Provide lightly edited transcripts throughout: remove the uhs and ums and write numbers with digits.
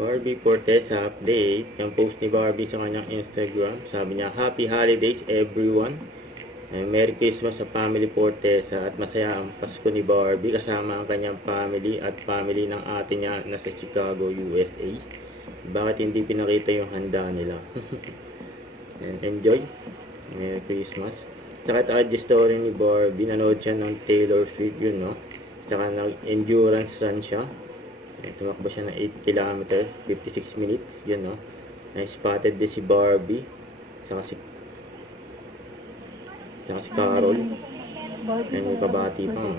Barbie Fortesa update. Yung post ni Barbie sa kanyang Instagram. Sabi niya, Happy Holidays everyone. Merry Christmas sa family Fortesa at masaya ang Pasko ni Barbie kasama ang kanyang family at family ng ate niya na sa Chicago, USA. Bakit hindi pinakita yung handa nila? And enjoy. Merry Christmas. Tsaka ito ID story ni Barbie. Nanood siya ng Taylor Swift yun, no? Tsaka nag-endurance run siya. Tumakbo siya ng 8 km, 56 minutes, yun, no? Na-spotted din si Barbie, saka si Carol. Ay, may pabati pa, no?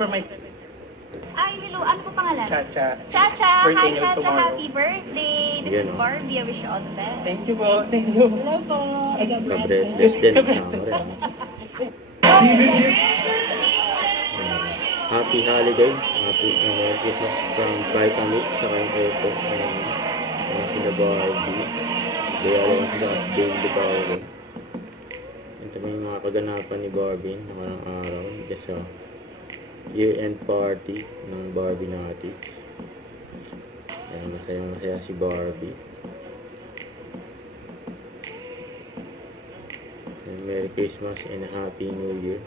For my Ay, hello. Ano po pangalan? Chacha. Chacha! Hi, Birthday niyo Chacha. tomorrow. Happy birthday! This Yan, is oh. Barbie. I wish you all the best. Thank you po. Thank you. Hello po. Ka-breathless din, kasama rin. Happy holiday, happy Merry Christmas from Vitamix sa kayong Echo. Sila Barbie. Dayala ko sila as Daily Power. Ito may mga kaganapan ni Barbie nakarang araw. Dito sa year-end party ng Barbie natin. Masaya si Barbie. Merry Christmas and Happy New Year.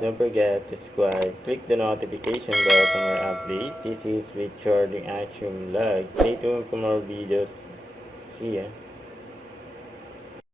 Don't forget to subscribe, click the notification bell for more updates. This is Richard Action Vlog. Stay tuned for more videos. See ya.